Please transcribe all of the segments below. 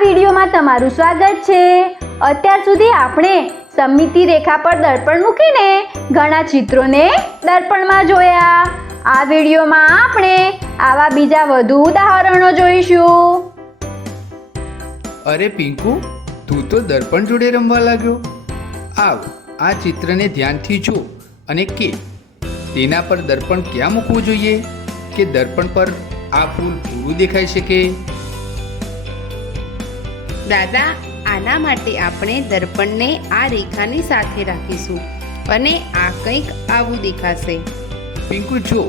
વિડીયોમાં તમારું સ્વાગત છે। અત્યાર સુધી આપણે સમમિતિ રેખા પર દર્પણ મૂકીને ઘણા ચિત્રોને દર્પણમાં જોયા। આ વિડીયોમાં આપણે આવા બીજા વધુ ઉદાહરણો જોઈશું। અરે પિંકુ, તું તો દર્પણ જોડે રમવા લાગ્યો। આવ, આ ચિત્રને ધ્યાનથી જો અને કે તેના પર દર્પણ ક્યાં મૂકવું જોઈએ કે દર્પણ પર આ ફૂલ પૂરું દેખાઈ શકે। દાદા, આના માટે આપણે દર્પણને આ રેખાની સાથે રાખીશું અને આ કંઈક આવું દેખાશે। પિંકુ જો,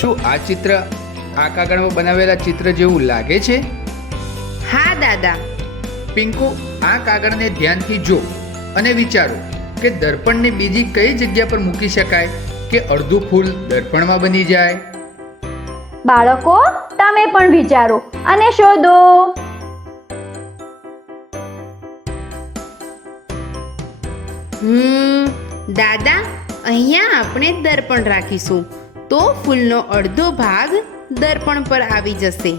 શું આ ચિત્ર આ કાગળમાં બનાવેલા ચિત્ર જેવું લાગે છે? હા દાદા। પિંકુ, આ કાગળને ધ્યાનથી જો અને વિચારો કે દર્પણને બીજી કઈ જગ્યા પર મૂકી શકાય કે અડધું ફૂલ દર્પણમાં બની જાય। બાળકો, તમે પણ વિચારો અને શોધો। દાદા, અહીંયા આપણે દર્પણ રાખીશું તો ફૂલનો અડધો ભાગ દર્પણ પર આવી જશે।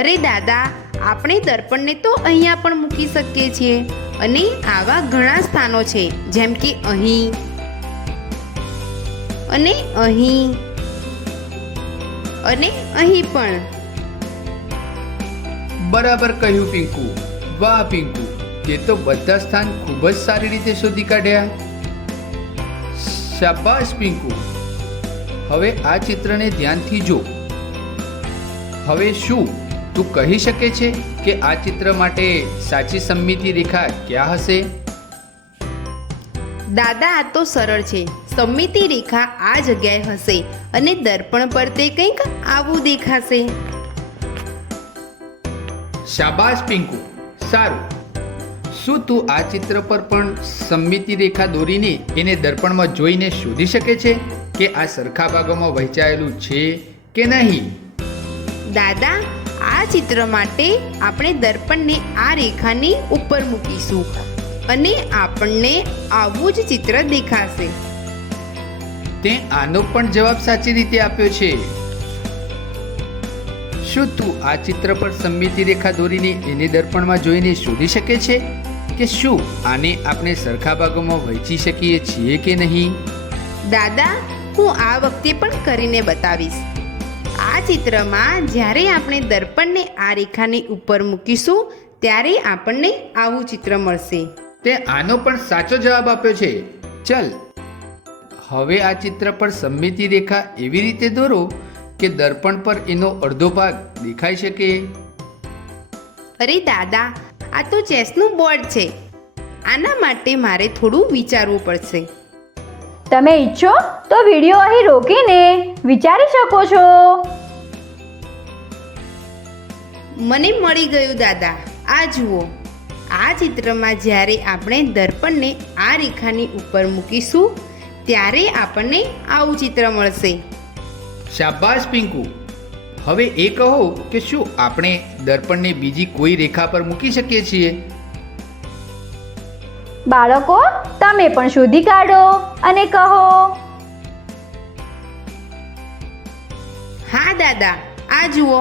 અરે દાદા, આપણે દર્પણને તો અહીંયા પણ મૂકી શકીએ છીએ અને આવા ઘણા સ્થાનો છે, જેમ કે અહીં અને અહીં અને અહીં પણ। બરાબર કહ્યું પિંકુ। વાહ પિંકુ, તે તો બધા સ્થાન ખૂબ જ સારી રીતે શોધી કાઢ્યા। શાબાશ પિંકુ। હવે આ ચિત્રને ધ્યાનથી જો। હવે શું તું કહી શકે છે કે આ ચિત્ર માટે સાચી સમમિતિ રેખા ક્યાં હશે? દાદા, આ તો સરળ છે। સમમિતિ રેખા આ જગ્યાએ હશે અને દર્પણ પર તે કંઈક આવું દેખાશે। શાબાશ પિંકુ, સારું। શું તું આ ચિત્ર પર પણ સમમિતિ રેખા દોરીને એને દર્પણમાં જોઈને શોધી શકે છે કે આ સરખા ભાગોમાં વહેંચાયેલું છે કે નહીં? દાદા, આ ચિત્ર માટે આપણે દર્પણને આ રેખાની ઉપર મૂકીશું અને આપણને આવું જ ચિત્ર દેખાશે। તે આનો પણ જવાબ સાચી રીતે આપ્યો છે। શું તું આ ચિત્ર પર સમમિતિ રેખા દોરીને એને દર્પણમાં જોઈને શોધી શકે છે કે શું આને આપણે સરખા ભાગોમાં વહેંચી શકીએ છીએ કે નહીં? દાદા, હું આ વખતે પણ કરીને બતાવીશ। આ ચિત્રમાં જ્યારે આપણે દર્પણને આ રેખાની ઉપર મૂકીશું ત્યારે આપણને આવું ચિત્ર મળશે। તે આનો પણ સાચો જવાબ આપ્યો છે। ચલ, હવે આ ચિત્ર પર સમમિતિ રેખા એવી રીતે દોરો કે દર્પણ પર એનો અડધો ભાગ દેખાઈ શકે। અરે દાદા, આ તો ચેસનું બોર્ડ છે। આના માટે મારે થોડું વિચારવું પડશે। તમે ઈચ્છો તો વિડીયો અહીં રોકીને વિચારી શકો છો। મને મળી ગયું દાદા। આ જુઓ, આ ચિત્રમાં જ્યારે આપણે દર્પણને આ રેખાની ઉપર મૂકીશું ત્યારે આપણને આવું ચિત્ર મળશે। શાબાશ પિંકુ। હવે એ કહો કે શું આપણે દર્પણને બીજી કોઈ રેખા પર મૂકી શકીએ છીએ? બાળકો, તમે પણ શોધી કાઢો અને કહો। હા દાદા, આ જુઓ।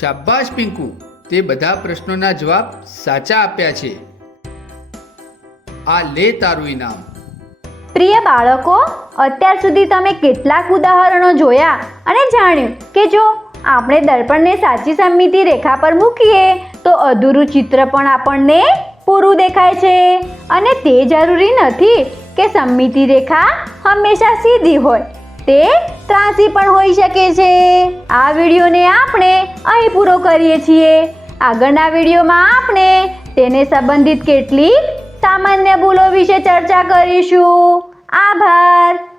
શાબાશ પિંકુ, તે બધા પ્રશ્નોના જવાબ સાચા આપ્યા છે। આ લે તારું ઇનામ। પ્રિય બાળકો, અત્યાર સુધી તમે કેટલાક ઉદાહરણો જોયા અને જાણ્યું કે જો આપણે દર્પણને સાચી સમમિતિ રેખા પર મૂકીએ તો અધૂરું ચિત્ર પણ આપણને પૂરું દેખાય છે અને તે જરૂરી નથી કે સમમિતિ રેખા હંમેશા સીધી હોય, તે ત્રાંસી પણ હોઈ શકે છે। આ વિડીયોને આપણે અહીં પૂરો કરીએ છીએ। આગળના વિડીયોમાં આપણે તેને સંબંધિત કેટલીક સામાન્ય ભૂલો વિશે ચર્ચા કરીશું। આભાર।